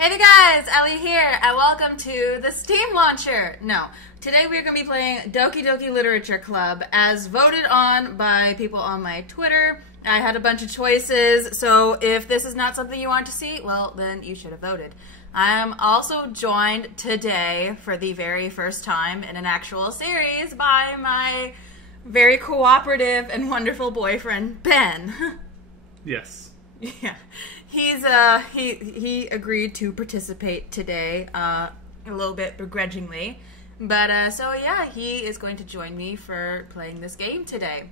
Hey there guys, Ellie here, and welcome to the Steam Launcher! No, today we're going to be playing Doki Doki Literature Club, as voted on by people on my Twitter. I had a bunch of choices, so if this is not something you want to see, well, then you should have voted. I am also joined today, for the very first time in an actual series, by my very cooperative and wonderful boyfriend, Ben. Yes. Yeah. He agreed to participate today, a little bit begrudgingly, but so yeah, he is going to join me for playing this game today.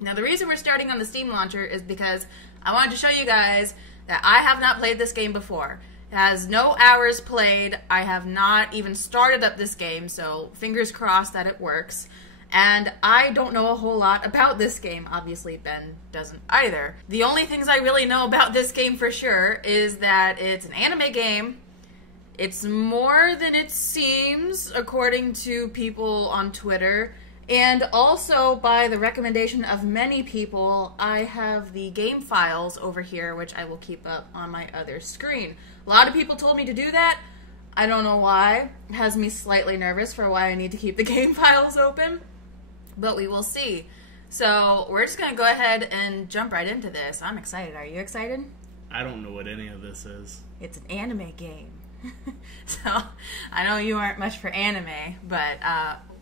Now the reason we're starting on the Steam Launcher is because I wanted to show you guys that I have not played this game before. It has no hours played, I have not even started up this game, so fingers crossed that it works. And I don't know a whole lot about this game. Obviously, Ben doesn't either. The only things I really know about this game for sure is that it's an anime game. It's more than it seems, according to people on Twitter. And also, by the recommendation of many people, I have the game files over here, which I will keep up on my other screen. A lot of people told me to do that. I don't know why. It has me slightly nervous for why I need to keep the game files open. But we will see. So we're just going to go ahead and jump right into this. I'm excited. Are you excited? I don't know what any of this is. It's an anime game. So I know you aren't much for anime, but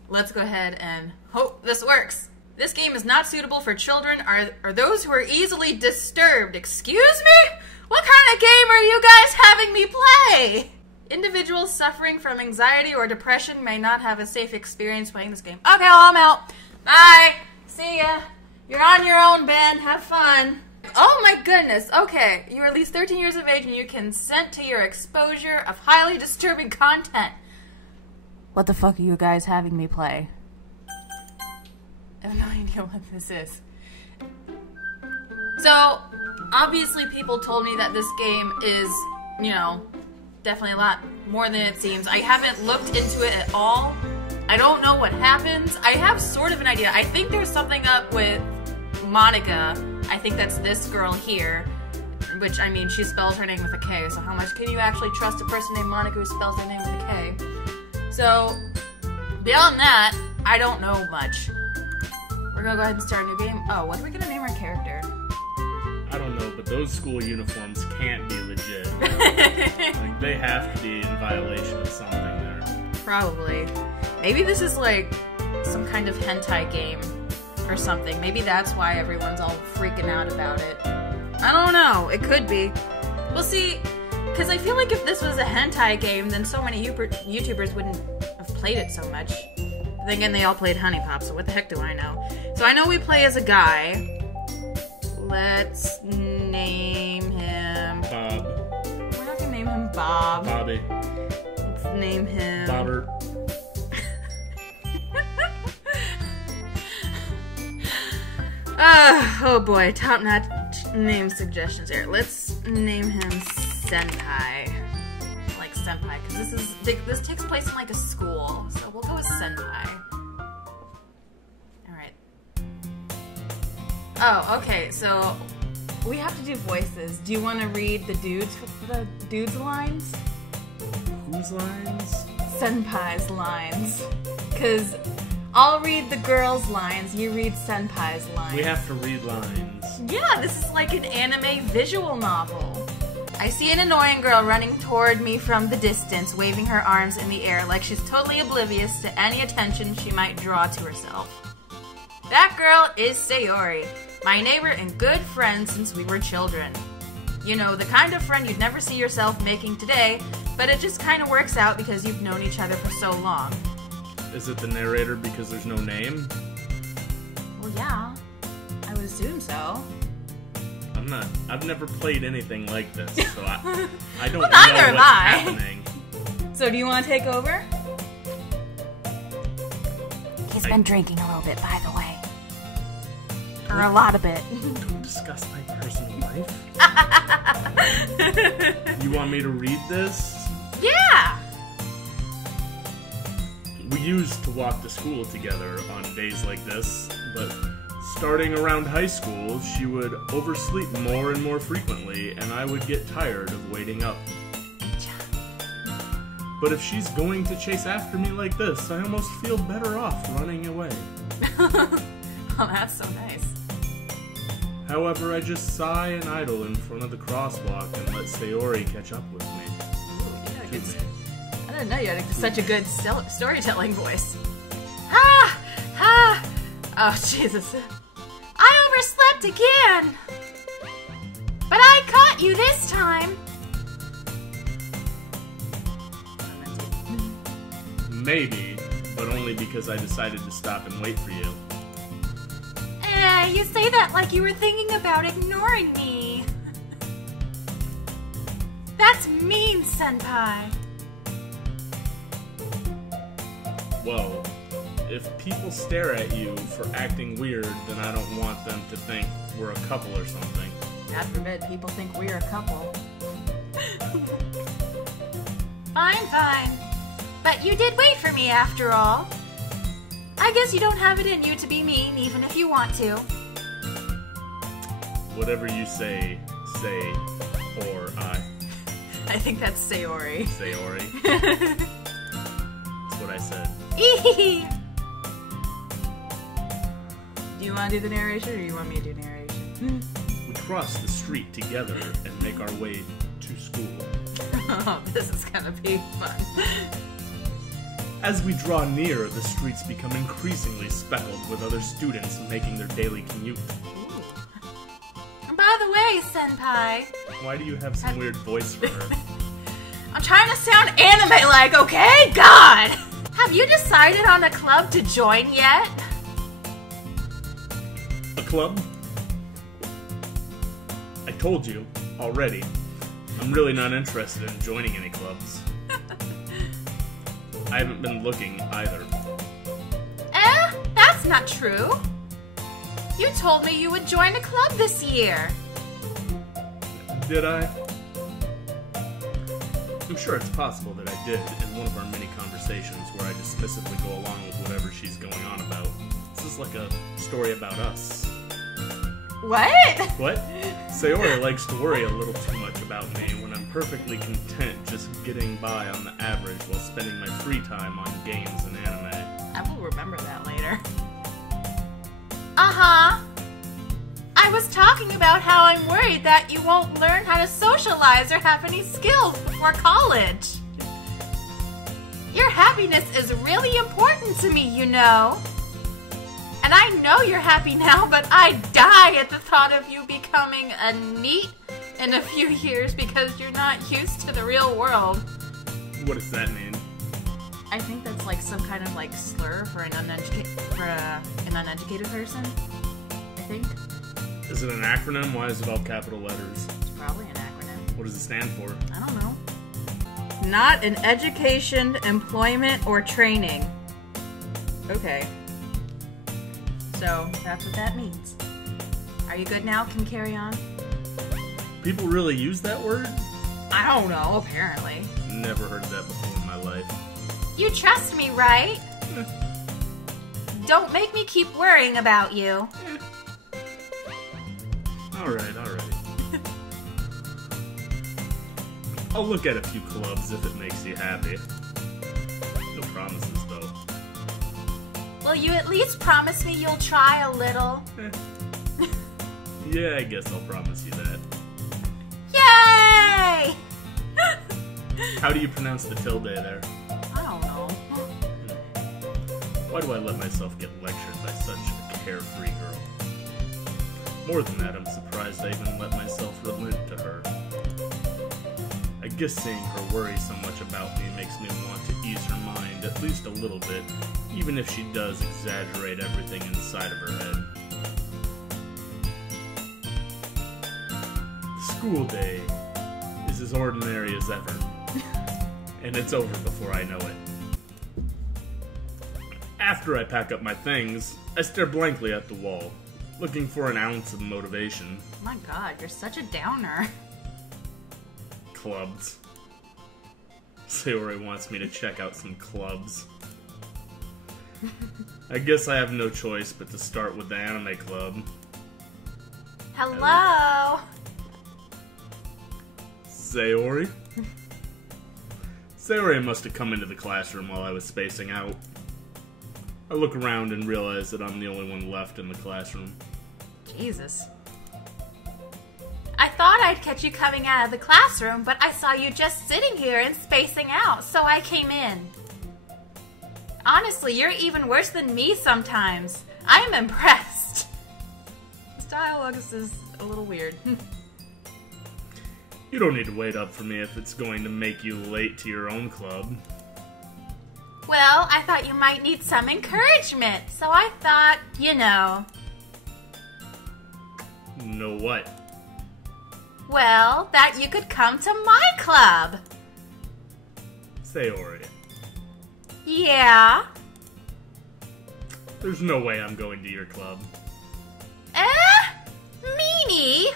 let's go ahead and hope this works. This game is not suitable for children or those who are easily disturbed. Excuse me? What kind of game are you guys having me play? Individuals suffering from anxiety or depression may not have a safe experience playing this game. Okay, well, I'm out. Bye. See ya. You're on your own, Ben. Have fun. Oh my goodness. Okay, you're at least 13 years of age and you consent to your exposure of highly disturbing content. What the fuck are you guys having me play? I have no idea what this is. So, obviously people told me that this game is, you know, definitely a lot more than it seems. I haven't looked into it at all. I don't know what happens. I have sort of an idea. I think there's something up with Monica. I think that's this girl here, which, I mean, she spells her name with a K, so how much can you actually trust a person named Monica who spells their name with a K? So, beyond that, I don't know much. We're gonna go ahead and start a new game. Oh, what are we gonna name our character? I don't know, but those school uniforms can't be legit. Like, they have to be in violation of something there. Probably. Maybe this is like some kind of hentai game or something. Maybe that's why everyone's all freaking out about it. I don't know. It could be. We'll see. Because I feel like if this was a hentai game, then so many YouTubers wouldn't have played it so much. Then again, they all played Honey Pop, so what the heck do I know? So I know we play as a guy. Let's name him... Bob. We're not gonna name him Bob. Bobby. Let's name him... Bobbert. Oh boy, top-notch name suggestions here. Let's name him Senpai. I like Senpai, because this takes place in like a school, so we'll go with Senpai. Alright. Oh, okay, so we have to do voices. Do you want to read the dude's lines? Whose lines? Senpai's lines. Because I'll read the girl's lines, you read Senpai's lines. We have to read lines. Yeah, this is like an anime visual novel. I see an annoying girl running toward me from the distance, waving her arms in the air like she's totally oblivious to any attention she might draw to herself. That girl is Sayori, my neighbor and good friend since we were children. You know, the kind of friend you'd never see yourself making today, but it just kind of works out because you've known each other for so long. Is it the narrator because there's no name? Well, yeah. I would assume so. I've never played anything like this, so I don't well, know neither what's happening. So do you want to take over? He's been drinking a little bit, by the way. Or a lot of it. Don't discuss my personal life. You want me to read this? Yeah! We used to walk to school together on days like this, but starting around high school, she would oversleep more and more frequently, and I would get tired of waiting up. But if she's going to chase after me like this, I almost feel better off running away. Oh, that's so nice. However, I just sigh and idle in front of the crosswalk and let Sayori catch up with me. Ooh, I didn't know you had such a good storytelling voice. Ha! Ha! Oh, Jesus. I overslept again! But I caught you this time! Maybe, but only because I decided to stop and wait for you. You say that like you were thinking about ignoring me. That's mean, Senpai. Well, if people stare at you for acting weird, then I don't want them to think we're a couple or something. God forbid people think we're a couple. Fine, fine. But you did wait for me after all. I guess you don't have it in you to be mean, even if you want to. Whatever you say, or I. I think that's Sayori. Sayori. That's what I said. Eehee! Do you want to do the narration, or do you want me to do narration? We cross the street together and make our way to school. Oh, this is gonna be fun. As we draw near, the streets become increasingly speckled with other students making their daily commute. By the way, Senpai, Why do you have some weird voice for her? I'm trying to sound anime-like, okay? God! Have you decided on a club to join yet? A club? I told you already. I'm really not interested in joining any clubs. I haven't been looking either. That's not true. You told me you would join a club this year. Did I? I'm sure it's possible that I did in one of our many conversations where I dismissively go along with whatever she's going on about. This is like a story about us. What? What? Sayori likes to worry a little too much about me when I'm perfectly content just getting by on the average while spending my free time on games and anime. I will remember that later. Uh-huh. I was talking about how I'm worried that you won't learn how to socialize or have any skills before college. Your happiness is really important to me, you know. And I know you're happy now, but I die at the thought of you becoming a NEET in a few years because you're not used to the real world. What does that mean? I think that's like some kind of like slur for an uneducated person. I think. Is it an acronym? Why is it all capital letters? It's probably an acronym. What does it stand for? I don't know. Not in education, employment, or training. Okay. So, that's what that means. Are you good now? Can carry on? People really use that word? I don't know, apparently. Never heard that before in my life. You trust me, right? Don't make me keep worrying about you. Alright, alright. I'll look at a few clubs if it makes you happy. No promises, though. Will you at least promise me you'll try a little? Yeah, I guess I'll promise you that. Yay! How do you pronounce the tilde there? I don't know. Why do I let myself get lectured by such a carefree girl? More than that, I'm surprised I even let myself relent to her. I guess seeing her worry so much about me makes me want to ease her mind at least a little bit, even if she does exaggerate everything inside of her head. The school day is as ordinary as ever, and it's over before I know it. After I pack up my things, I stare blankly at the wall, looking for an ounce of motivation. Oh my god, you're such a downer. Clubs. Sayori wants me to check out some clubs. I guess I have no choice but to start with the anime club. Hello? Sayori? Sayori must have come into the classroom while I was spacing out. I look around and realize that I'm the only one left in the classroom. Jesus. I thought I'd catch you coming out of the classroom, but I saw you just sitting here and spacing out, so I came in. Honestly, you're even worse than me sometimes. I am impressed. This dialogue is a little weird. You don't need to wait up for me if it's going to make you late to your own club. Well, I thought you might need some encouragement, so I thought, you know. Know what? Well, that you could come to my club. Sayori. Yeah? There's no way I'm going to your club. Meanie?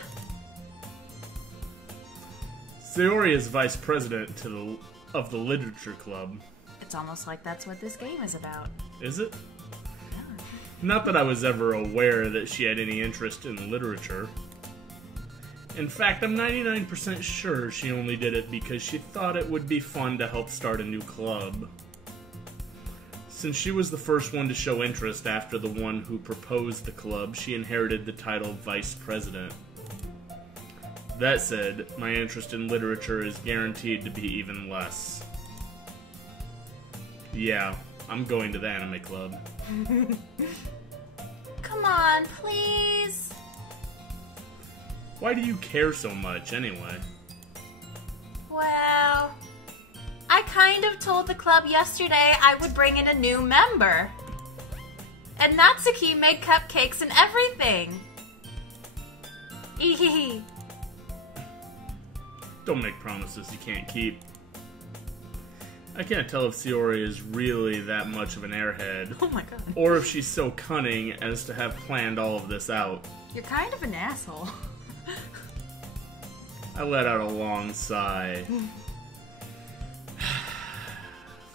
Sayori is vice president of the literature club. It's almost like that's what this game is about. Is it? Not that I was ever aware that she had any interest in literature. In fact, I'm 99% sure she only did it because she thought it would be fun to help start a new club. Since she was the first one to show interest after the one who proposed the club, she inherited the title Vice President. That said, my interest in literature is guaranteed to be even less. Yeah, I'm going to the anime club. Come on, please. Why do you care so much, anyway? Well, I kind of told the club yesterday I would bring in a new member. And Natsuki made cupcakes and everything. Eehee. Don't make promises you can't keep. I can't tell if Sayori is really that much of an airhead. Oh my god. Or if she's so cunning as to have planned all of this out. You're kind of an asshole. I let out a long sigh.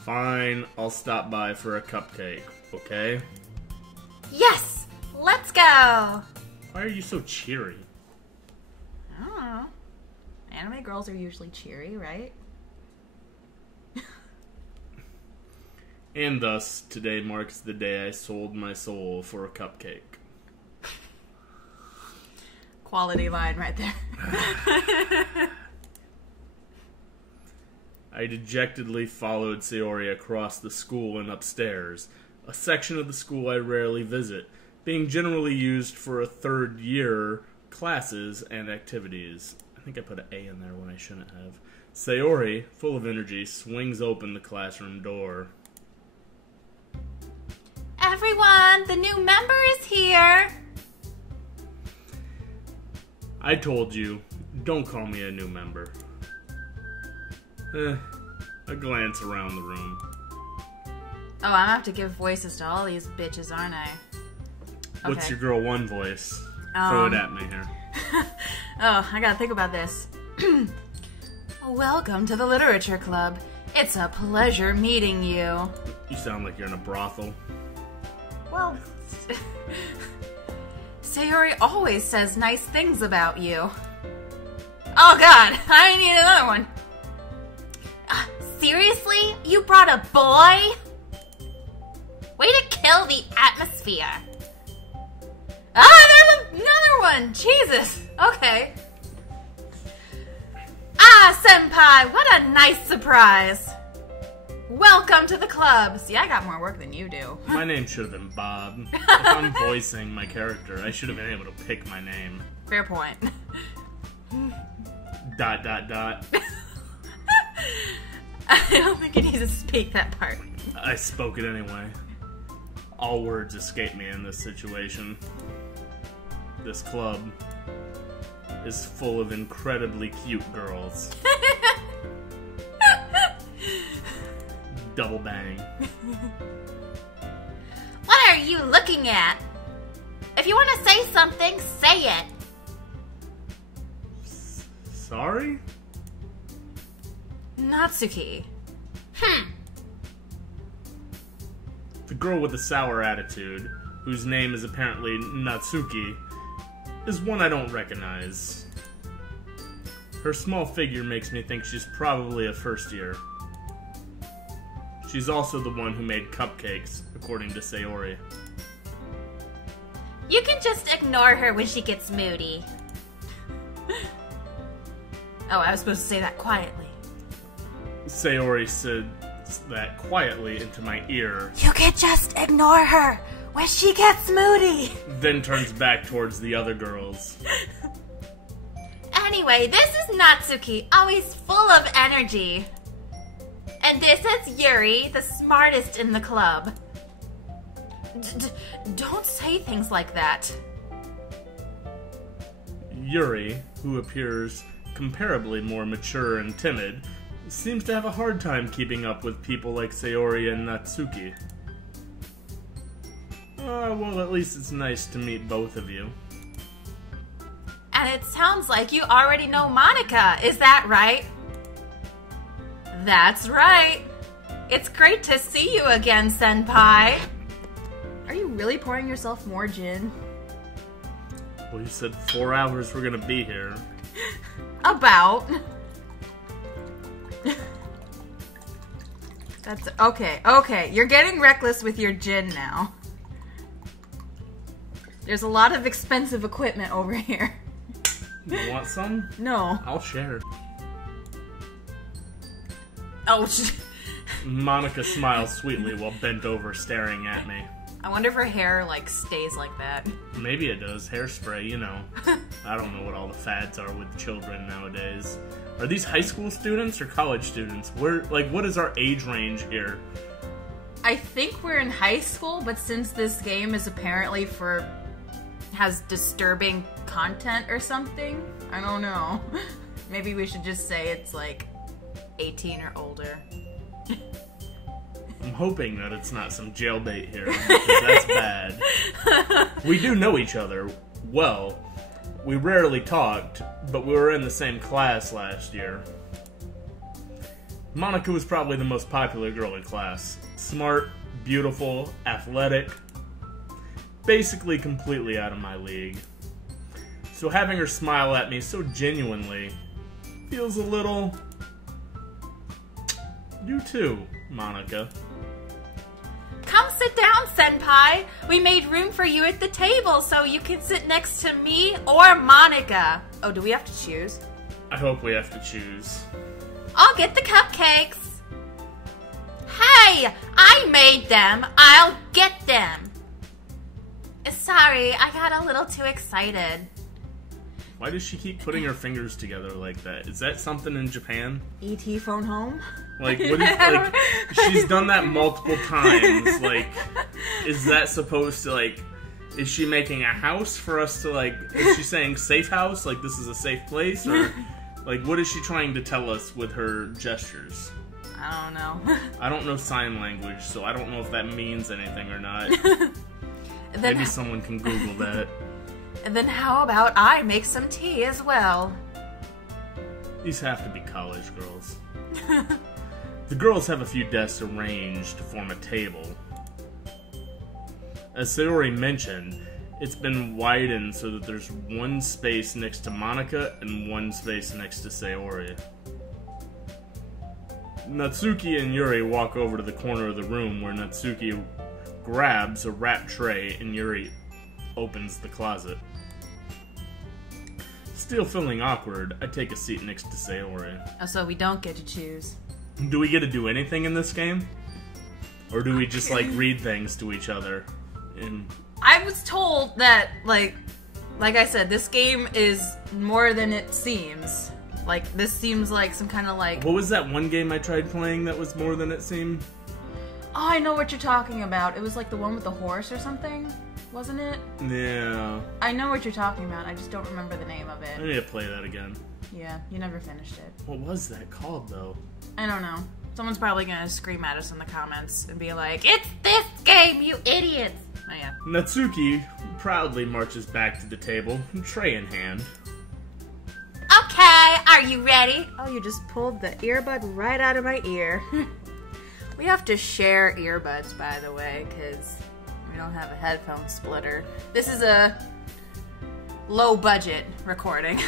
Fine, I'll stop by for a cupcake, okay? Yes! Let's go! Why are you so cheery? I don't know. Anime girls are usually cheery, right? And thus, today marks the day I sold my soul for a cupcake. Quality line right there. I dejectedly followed Sayori across the school and upstairs, a section of the school I rarely visit, being generally used for a third-year classes and activities. I think I put an A in there when I shouldn't have. Sayori, full of energy, swings open the classroom door. Everyone, the new member is here! I told you, don't call me a new member. A glance around the room. Oh, I'm gonna have to give voices to all these bitches, aren't I? Okay. What's your girl one voice? Throw it at me here. Oh, I gotta think about this. Welcome to the Literature Club. It's a pleasure meeting you. You sound like you're in a brothel. Well, Sayori always says nice things about you. Oh god, I need another one. Seriously? You brought a boy? Way to kill the atmosphere. Ah, there's another one! Jesus! Okay. Ah, senpai, what a nice surprise. Welcome to the club. See, I got more work than you do. My name should have been Bob. If I'm voicing my character, I should have been able to pick my name. Fair point. ... I don't think you need to speak that part. I spoke it anyway. All words escape me in this situation. This club is full of incredibly cute girls. Double bang. What are you looking at? If you want to say something, say it. Sorry? Natsuki. The girl with the sour attitude, whose name is apparently Natsuki, is one I don't recognize. Her small figure makes me think she's probably a first year. She's also the one who made cupcakes, according to Sayori. You can just ignore her when she gets moody. Oh, I was supposed to say that quietly. Sayori said that quietly into my ear, You can just ignore her when she gets moody. then turns back towards the other girls. Anyway, this is Natsuki, always full of energy. And this is Yuri, the smartest in the club. Don't say things like that. Yuri, who appears comparably more mature and timid, seems to have a hard time keeping up with people like Sayori and Natsuki. Well, at least it's nice to meet both of you. And it sounds like you already know Monica, is that right? That's right. It's great to see you again, Senpai. Are you really pouring yourself more gin? Well, you said 4 hours we're gonna be here. About. That's okay. Okay, you're getting reckless with your gin now. There's a lot of expensive equipment over here. You want some? No. I'll share. Oh, Monica smiles sweetly while bent over staring at me. I wonder if her hair, like, stays like that. Maybe it does. Hairspray, you know. I don't know what all the fads are with children nowadays. Are these high school students or college students? What is our age range here? I think we're in high school, but since this game is apparently has disturbing content or something, I don't know. Maybe we should just say it's like 18 or older. I'm hoping that it's not some jailbait here, because that's bad. We do know each other well. We rarely talked, but we were in the same class last year. Monica was probably the most popular girl in class. Smart, beautiful, athletic. Basically completely out of my league. So having her smile at me so genuinely feels a little... You too, Monica. Come sit down, Senpai. We made room for you at the table so you can sit next to me or Monica. Oh, do we have to choose? I hope we have to choose. I'll get the cupcakes. Hey, I made them. I'll get them. Sorry, I got a little too excited. Why does she keep putting her fingers together like that? Is that something in Japan? E.T. phone home? Like, what is, like, she's done that multiple times. Like, is that supposed to, like, is she making a house for us to, like, is she saying safe house? Like, this is a safe place? Or, like, what is she trying to tell us with her gestures? I don't know. I don't know sign language, so I don't know if that means anything or not. Maybe someone can Google that. And then how about I make some tea as well? These have to be college girls. The girls have a few desks arranged to form a table. As Sayori mentioned, it's been widened so that there's one space next to Monica and one space next to Sayori. Natsuki and Yuri walk over to the corner of the room where Natsuki grabs a wrap tray and Yuri opens the closet. Still feeling awkward, I take a seat next to Sayori. Oh, so we don't get to choose. Do we get to do anything in this game? Or do we just, like, read things to each other? I was told that, like I said, this game is more than it seems. Like, this seems like some kind of, like... What was that one game I tried playing that was more than it seemed? Oh, I know what you're talking about. It was like the one with the horse or something, wasn't it? Yeah. I know what you're talking about. I just don't remember the name of I it. need to play that again. Yeah, you never finished it. What was that called, though? I don't know. Someone's probably gonna scream at us in the comments and be like, "It's this game, you idiots!" Oh, yeah. Natsuki proudly marches back to the table, tray in hand. Okay, are you ready? Oh, you just pulled the earbud right out of my ear. We have to share earbuds, by the way, because we don't have a headphone splitter. This is a low-budget recording.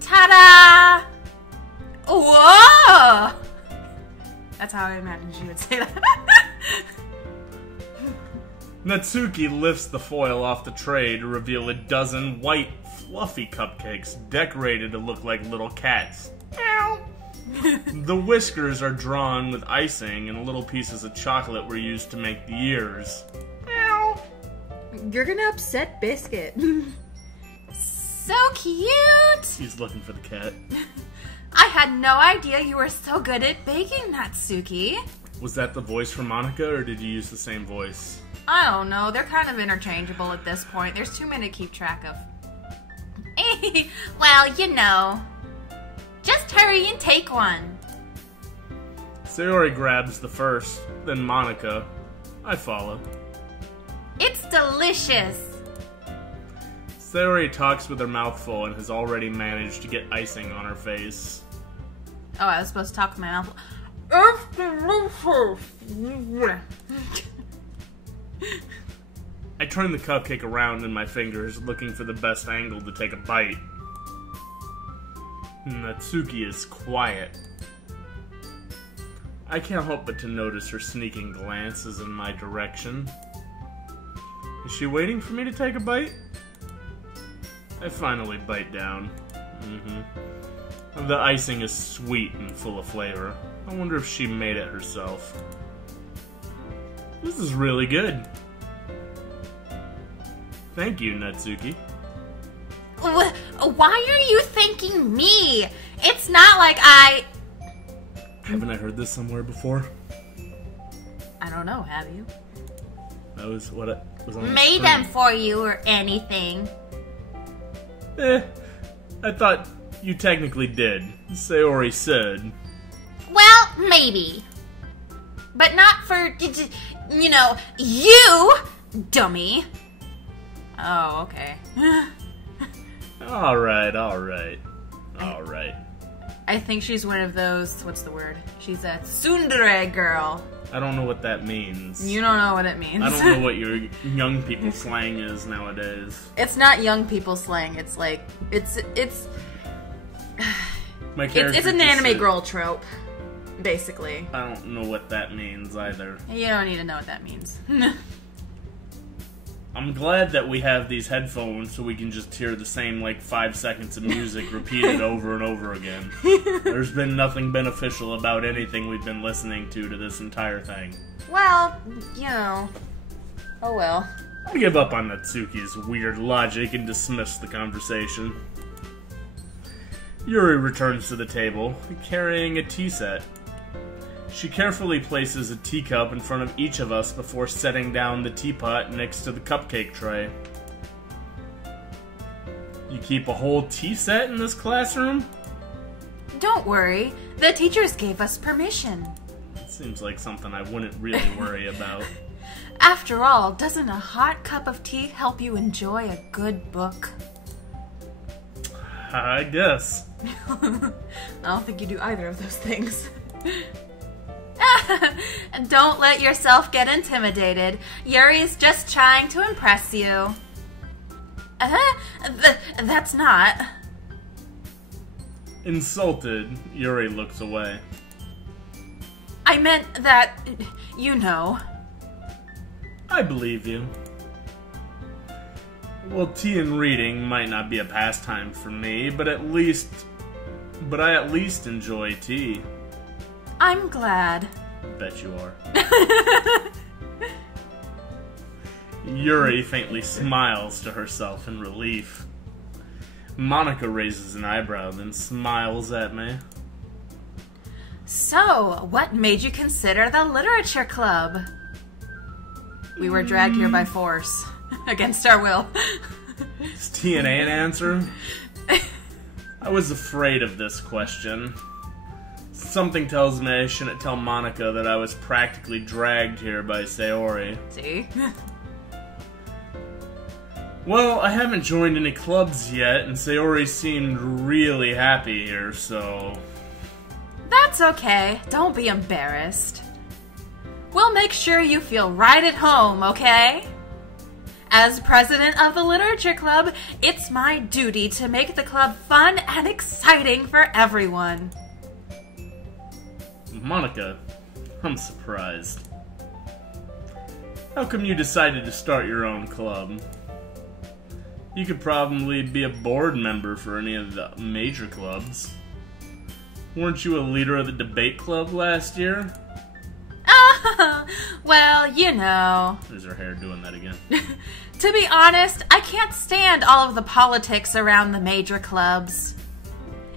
Ta-da! Whoa! That's how I imagined she would say that. Natsuki lifts the foil off the tray to reveal a dozen white, fluffy cupcakes decorated to look like little cats. The whiskers are drawn with icing, and little pieces of chocolate were used to make the ears. You're gonna upset Biscuit. So cute! He's looking for the cat. I had no idea you were so good at baking, Natsuki. Was that the voice from Monica, or did you use the same voice? I don't know. They're kind of interchangeable at this point. There's too many to keep track of. Well, you know. Just hurry and take one. Sayori grabs the first, then Monica. I follow. It's delicious. Sayori talks with her mouth full and has already managed to get icing on her face. Oh, I was supposed to talk with my mouth. I turn the cupcake around in my fingers, looking for the best angle to take a bite. Natsuki is quiet. I can't help but to notice her sneaking glances in my direction. Is she waiting for me to take a bite? I finally bite down. The icing is sweet and full of flavor. I wonder if she made it herself. This is really good. Thank you, Natsuki. Why are you thanking me? It's not like I... Haven't I heard this somewhere before? I don't know, have you? That was what it was on the made screen. them for you or anything. I thought you technically did. Sayori said. Well, maybe. But not for, you know, you, dummy. Oh, okay. Alright. I think she's one of those, what's the word? She's a tsundere girl. I don't know what that means. You don't know what it means. I don't know what your young people slang is nowadays. It's not young people slang. It's like, it's My character it's an just anime said- girl trope, basically. I don't know what that means either. You don't need to know what that means. I'm glad that we have these headphones so we can just hear the same, 5 seconds of music repeated over and over again. There's been nothing beneficial about anything we've been listening to this entire thing. Well, you know. Oh well. I give up on Natsuki's weird logic and dismiss the conversation. Yuri returns to the table, carrying a tea set. She carefully places a teacup in front of each of us before setting down the teapot next to the cupcake tray. You keep a whole tea set in this classroom? Don't worry. The teachers gave us permission. It seems like something I wouldn't really worry about. After all, doesn't a hot cup of tea help you enjoy a good book? I guess. I don't think you do either of those things. Don't let yourself get intimidated. Yuri's just trying to impress you. That's not. Insulted, Yuri looks away. I meant that, you know. I believe you. Well, tea and reading might not be a pastime for me, but I at least enjoy tea. I'm glad. Bet you are. Yuri faintly smiles to herself in relief. Monica raises an eyebrow, then smiles at me. So, what made you consider the literature club? We were dragged here by force. Against our will. Is TNA an answer? I was afraid of this question. Something tells me I shouldn't tell Monica that I was practically dragged here by Sayori. See? Well, I haven't joined any clubs yet, and Sayori seemed really happy here, so... That's okay. Don't be embarrassed. We'll make sure you feel right at home, okay? As president of the Literature Club, it's my duty to make the club fun and exciting for everyone. Monica, I'm surprised. How come you decided to start your own club? You could probably be a board member for any of the major clubs. Weren't you a leader of the debate club last year? Well, you know. There's her hair doing that again. To be honest, I can't stand all of the politics around the major clubs.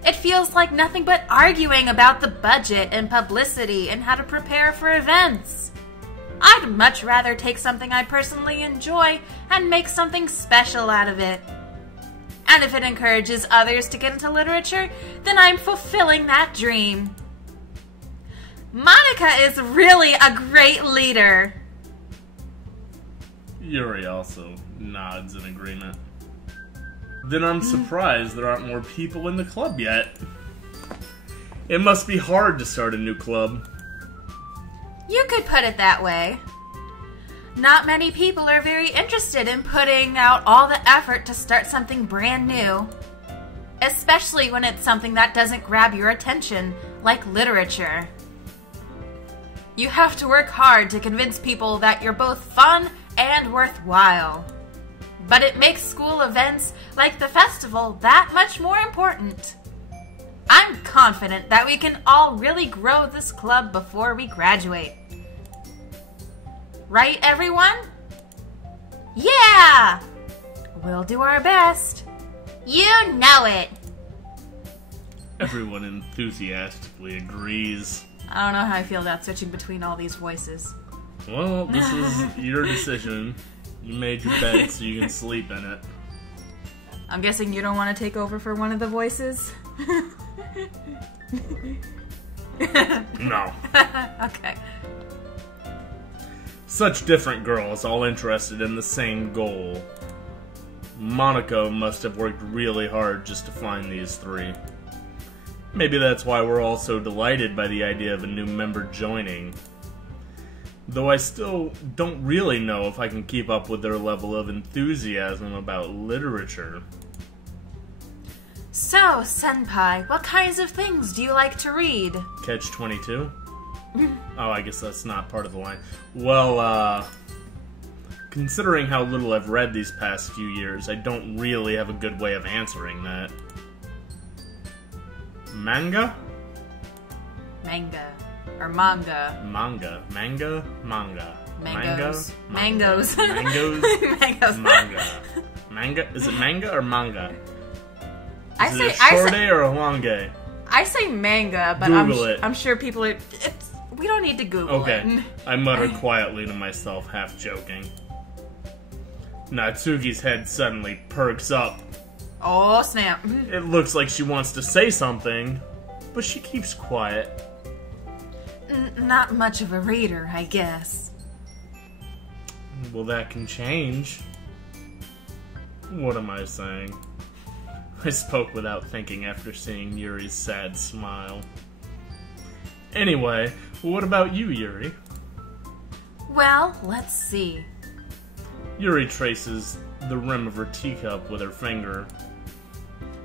It feels like nothing but arguing about the budget and publicity and how to prepare for events. I'd much rather take something I personally enjoy and make something special out of it. And if it encourages others to get into literature, then I'm fulfilling that dream. Monica is really a great leader. Yuri also nods in agreement. Then I'm surprised there aren't more people in the club yet. It must be hard to start a new club. You could put it that way. Not many people are very interested in putting out all the effort to start something brand new. Especially when it's something that doesn't grab your attention, like literature. You have to work hard to convince people that you're both fun and worthwhile. But it makes school events like the festival that much more important. I'm confident that we can all really grow this club before we graduate. Right, everyone? Yeah! We'll do our best. You know it! Everyone enthusiastically agrees. I don't know how I feel about switching between all these voices. Well, this is your decision. You made your bed so you can sleep in it. I'm guessing you don't want to take over for one of the voices? No. Okay. Such different girls, all interested in the same goal. Monaco must have worked really hard just to find these three. Maybe that's why we're all so delighted by the idea of a new member joining. Though I still don't really know if I can keep up with their level of enthusiasm about literature. So, Senpai, what kinds of things do you like to read? Catch-22? Oh, I guess that's not part of the line. Well, considering how little I've read these past few years, I don't really have a good way of answering that. Manga? Manga. Or manga. Manga. Manga? Manga. Mangoes. Manga. Mangoes. Mangoes? Mangoes. Manga. Manga? Is it manga or manga? I Is say it a shorty or a longe? I say manga, but Google it. I'm sure people are. We don't need to Google Okay. it. I muttered quietly to myself, half joking. Natsuki's head suddenly perks up. Oh snap! It looks like she wants to say something, but she keeps quiet. Not much of a reader, I guess. Well, that can change. What am I saying? I spoke without thinking after seeing Yuri's sad smile. Anyway, what about you, Yuri? Well, let's see. Yuri traces the rim of her teacup with her finger.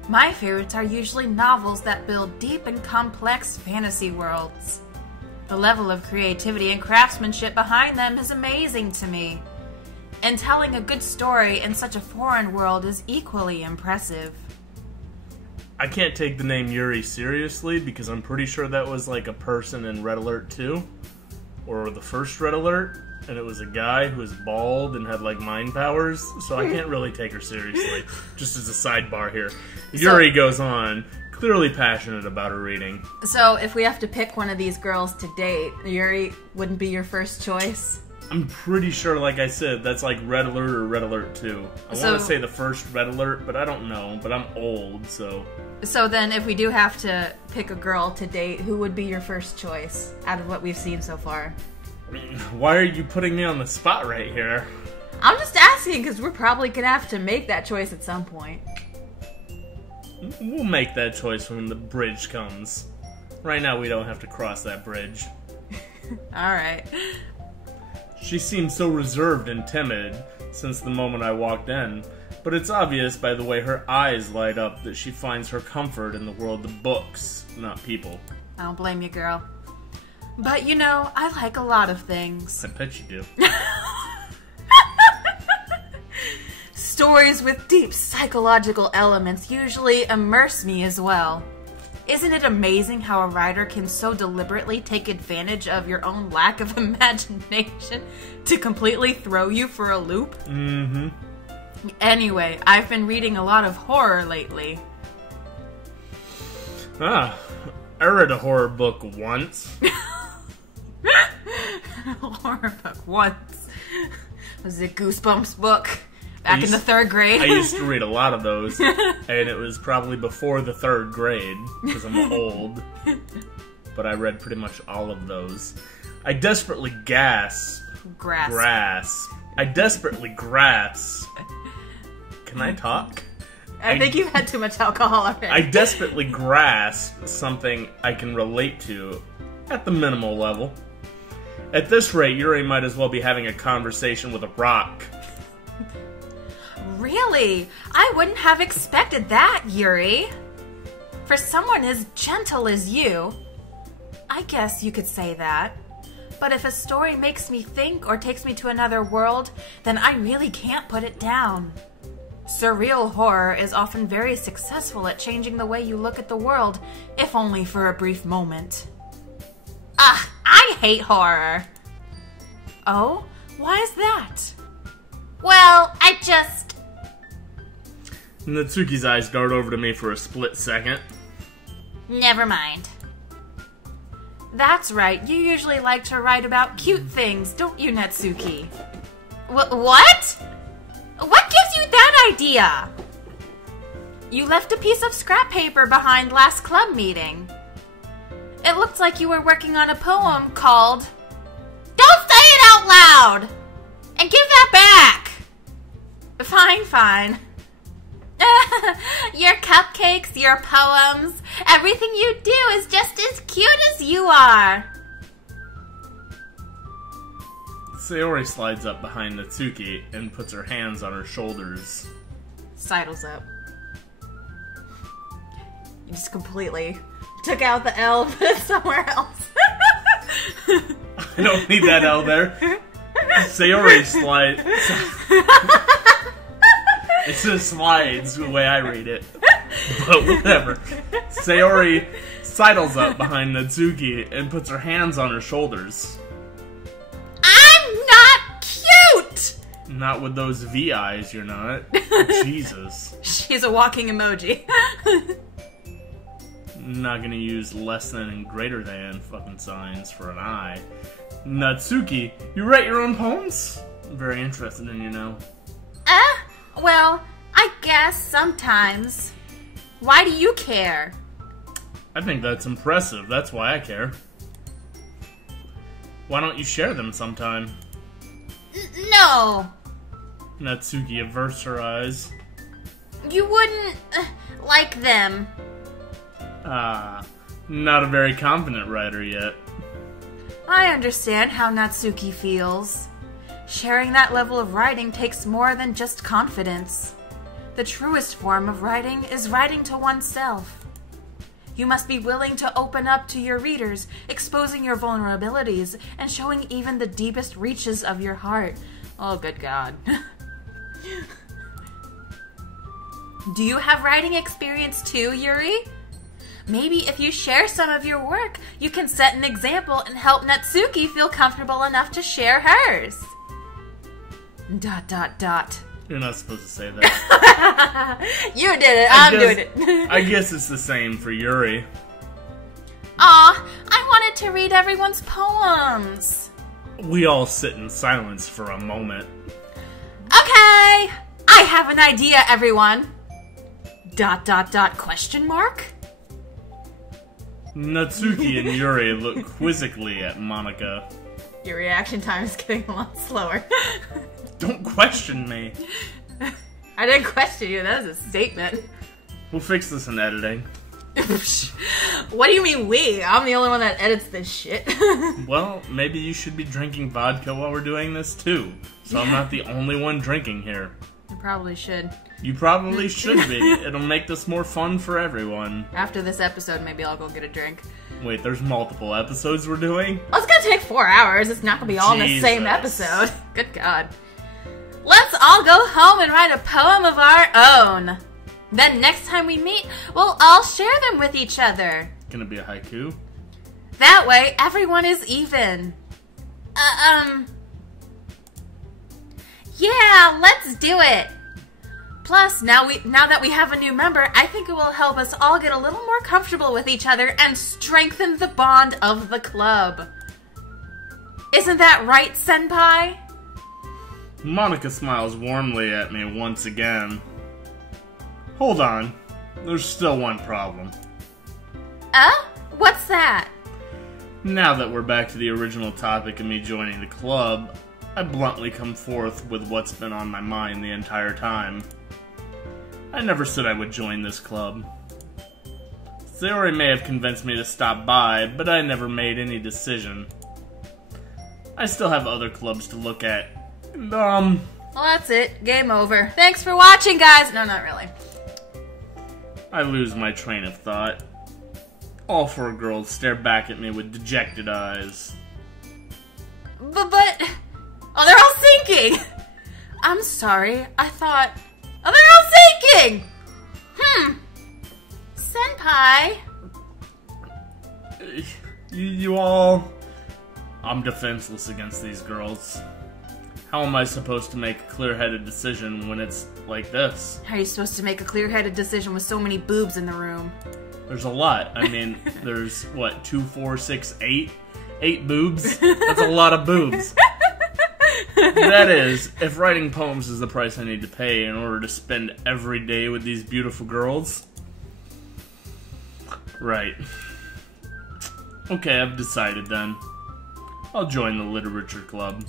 My favorites are usually novels that build deep and complex fantasy worlds. The level of creativity and craftsmanship behind them is amazing to me. And telling a good story in such a foreign world is equally impressive. I can't take the name Yuri seriously because I'm pretty sure that was like a person in Red Alert 2. Or the first Red Alert. And it was a guy who was bald and had like mind powers. So I can't really take her seriously. Just as a sidebar here. Yuri goes on, clearly passionate about her reading. So if we have to pick one of these girls to date, Yuri wouldn't be your first choice? I'm pretty sure, like I said, that's like Red Alert or Red Alert 2. I want to say the first Red Alert, but I don't know. But I'm old, so... So then, if we do have to pick a girl to date, who would be your first choice out of what we've seen so far? Why are you putting me on the spot right here? I'm just asking because we're probably gonna have to make that choice at some point. We'll make that choice when the bridge comes. Right now, we don't have to cross that bridge. Alright. She seemed so reserved and timid since the moment I walked in, but it's obvious by the way her eyes light up that she finds her comfort in the world of books, not people. I don't blame you, girl. But you know, I like a lot of things. I bet you do. Stories with deep psychological elements usually immerse me as well. Isn't it amazing how a writer can so deliberately take advantage of your own lack of imagination to completely throw you for a loop? Mm-hmm. Anyway, I've been reading a lot of horror lately. I read a horror book once. Horror book once. Was it Goosebumps book? Back in the 3rd grade? I used to read a lot of those, and it was probably before the 3rd grade, because I'm old. But I read pretty much all of those. I desperately grasp. I desperately grasp. Can I talk? I think you've had too much alcohol already. I desperately grasp something I can relate to at the minimal level. At this rate, Yuri might as well be having a conversation with a rock. Really? I wouldn't have expected that, Yuri. For someone as gentle as you, I guess you could say that. But if a story makes me think or takes me to another world, then I really can't put it down. Surreal horror is often very successful at changing the way you look at the world, if only for a brief moment. I hate horror. Oh? Why is that? Well, I just... Natsuki's eyes dart over to me for a split second. Never mind. That's right, you usually like to write about cute things, don't you, Natsuki? What? What gives you that idea? You left a piece of scrap paper behind last club meeting. It looked like you were working on a poem called... Don't say it out loud! And give that back! Fine. Your cupcakes, your poems, everything you do is just as cute as you are. Sayori slides up behind Natsuki and puts her hands on her shoulders. Sidles up. You just completely took out the L and put it somewhere else. I don't need that L there. Sayori slides. It says slides the way I read it. But whatever. Sayori sidles up behind Natsuki and puts her hands on her shoulders. I'm not cute! Not with those V eyes, you're not. Jesus. She's a walking emoji. Not gonna use less than and greater than fucking signs for an eye. Natsuki, you write your own poems? I'm very interested in you now. Well, I guess sometimes. Why do you care? I think that's impressive. That's why I care. Why don't you share them sometime? No. Natsuki averts her eyes. You wouldn't like them. Not a very confident writer yet. I understand how Natsuki feels. Sharing that level of writing takes more than just confidence. The truest form of writing is writing to oneself. You must be willing to open up to your readers, exposing your vulnerabilities, and showing even the deepest reaches of your heart. Oh, good God. Do you have writing experience too, Yuri? Maybe if you share some of your work, you can set an example and help Natsuki feel comfortable enough to share hers. ... You're not supposed to say that. You did it. I'm doing it. I guess it's the same for Yuri. Aw, I wanted to read everyone's poems. We all sit in silence for a moment. Okay, I have an idea, everyone. ... question mark? Natsuki and Yuri look quizzically at Monica. Your reaction time is getting a lot slower. Don't question me. I didn't question you, that was a statement. We'll fix this in editing. What do you mean we? I'm the only one that edits this shit. Well, maybe you should be drinking vodka while we're doing this too. So I'm not the only one drinking here. You probably should. You probably should be. It'll make this more fun for everyone. After this episode, maybe I'll go get a drink. Wait, there's multiple episodes we're doing? Well, it's gonna take 4 hours. It's not gonna be all in the same episode. Good God. Let's all go home and write a poem of our own. Then next time we meet, we'll all share them with each other. Gonna be a haiku? That way, everyone is even. Yeah, let's do it. Plus, now that we have a new member, I think it will help us all get a little more comfortable with each other and strengthen the bond of the club. Isn't that right, Senpai? Monica smiles warmly at me once again. Hold on. There's still one problem. What's that? Now that we're back to the original topic of me joining the club, I bluntly come forth with what's been on my mind the entire time. I never said I would join this club. Sayori may have convinced me to stop by, but I never made any decision. I still have other clubs to look at. Well, that's it. Game over. Thanks for watching, guys. No, not really. I lose my train of thought. All four girls stare back at me with dejected eyes. But... Oh, they're all sinking! I'm sorry. I thought... Oh, they're all sinking! Senpai? You all... I'm defenseless against these girls. How am I supposed to make a clear-headed decision when it's like this? How are you supposed to make a clear-headed decision with so many boobs in the room? There's a lot. I mean, there's, what, 2, 4, 6, 8? 8 boobs? That's a lot of boobs. That is, if writing poems is the price I need to pay in order to spend every day with these beautiful girls. Right. Okay, I've decided then. I'll join the literature club.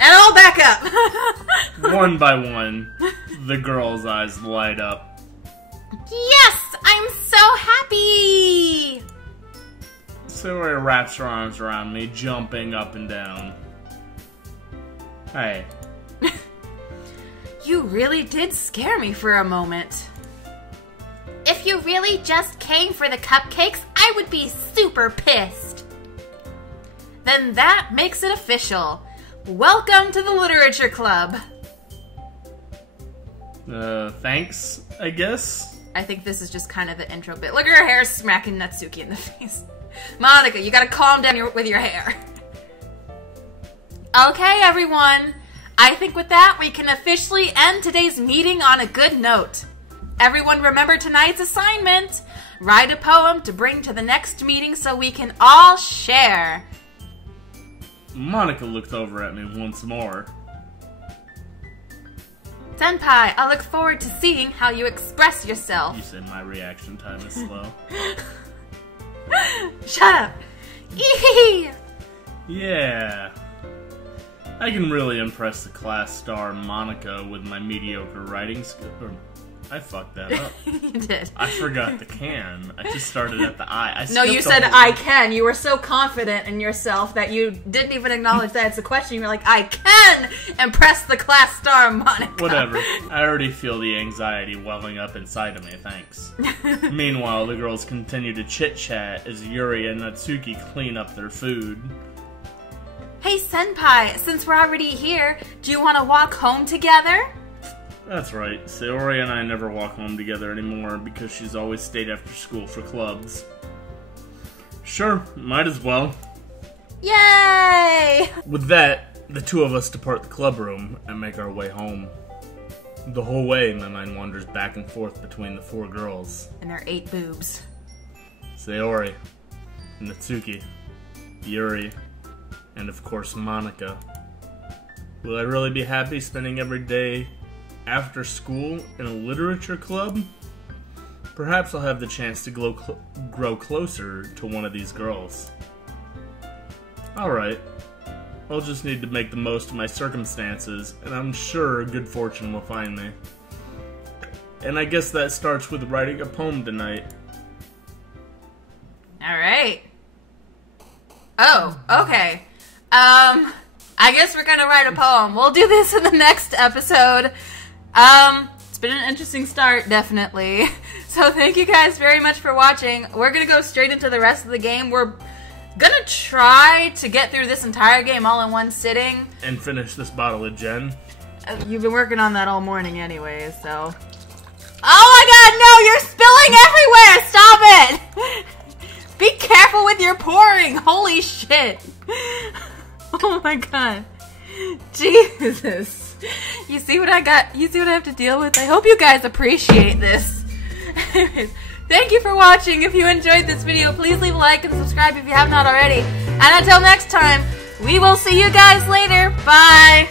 And I'll back up! One by one, the girls' eyes light up. Yes! I'm so happy! Sayori wraps her arms around me, jumping up and down. Hey. You really did scare me for a moment. If you really just came for the cupcakes, I would be super pissed. Then that makes it official. Welcome to the Literature Club. Thanks, I guess? I think this is just kind of the intro bit. Look at her hair smacking Natsuki in the face. Monica, you gotta calm down with your hair. Okay, everyone. I think with that, we can officially end today's meeting on a good note. Everyone remember tonight's assignment. Write a poem to bring to the next meeting so we can all share. Monica looked over at me once more. Senpai, I look forward to seeing how you express yourself. You said my reaction time is slow. Shut up. Eehee. Yeah. I can really impress the class star Monica with my mediocre writing skill. I fucked that up. You did. I forgot the can. I just started at the I. No, you said I can. You were so confident in yourself that you didn't even acknowledge that it's a question. You were like, I can impress the class star Monica. Whatever. I already feel the anxiety welling up inside of me, thanks. Meanwhile, the girls continue to chit-chat as Yuri and Natsuki clean up their food. Hey, Senpai, since we're already here, do you want to walk home together? That's right. Sayori and I never walk home together anymore because she's always stayed after school for clubs. Sure, might as well. Yay! With that, the two of us depart the club room and make our way home. The whole way, my mind wanders back and forth between the four girls. And their 8 boobs. Sayori, Natsuki, Yuri, and of course Monica. Will I really be happy spending every day after school in a literature club? Perhaps I'll have the chance to grow closer to one of these girls. Alright, I'll just need to make the most of my circumstances, and I'm sure good fortune will find me. And I guess that starts with writing a poem tonight. Alright. Oh, okay. I guess we're gonna write a poem. We'll do this in the next episode. It's been an interesting start, definitely. So thank you guys very much for watching. We're gonna go straight into the rest of the game. We're gonna try to get through this entire game all in one sitting. And finish this bottle of gin. You've been working on that all morning anyways, so... Oh my god, no! You're spilling everywhere! Stop it! Be careful with your pouring! Holy shit! Oh my god. Jesus. You see what I got? You see what I have to deal with? I hope you guys appreciate this. Anyways, thank you for watching. If you enjoyed this video, please leave a like and subscribe if you have not already. And until next time, we will see you guys later. Bye!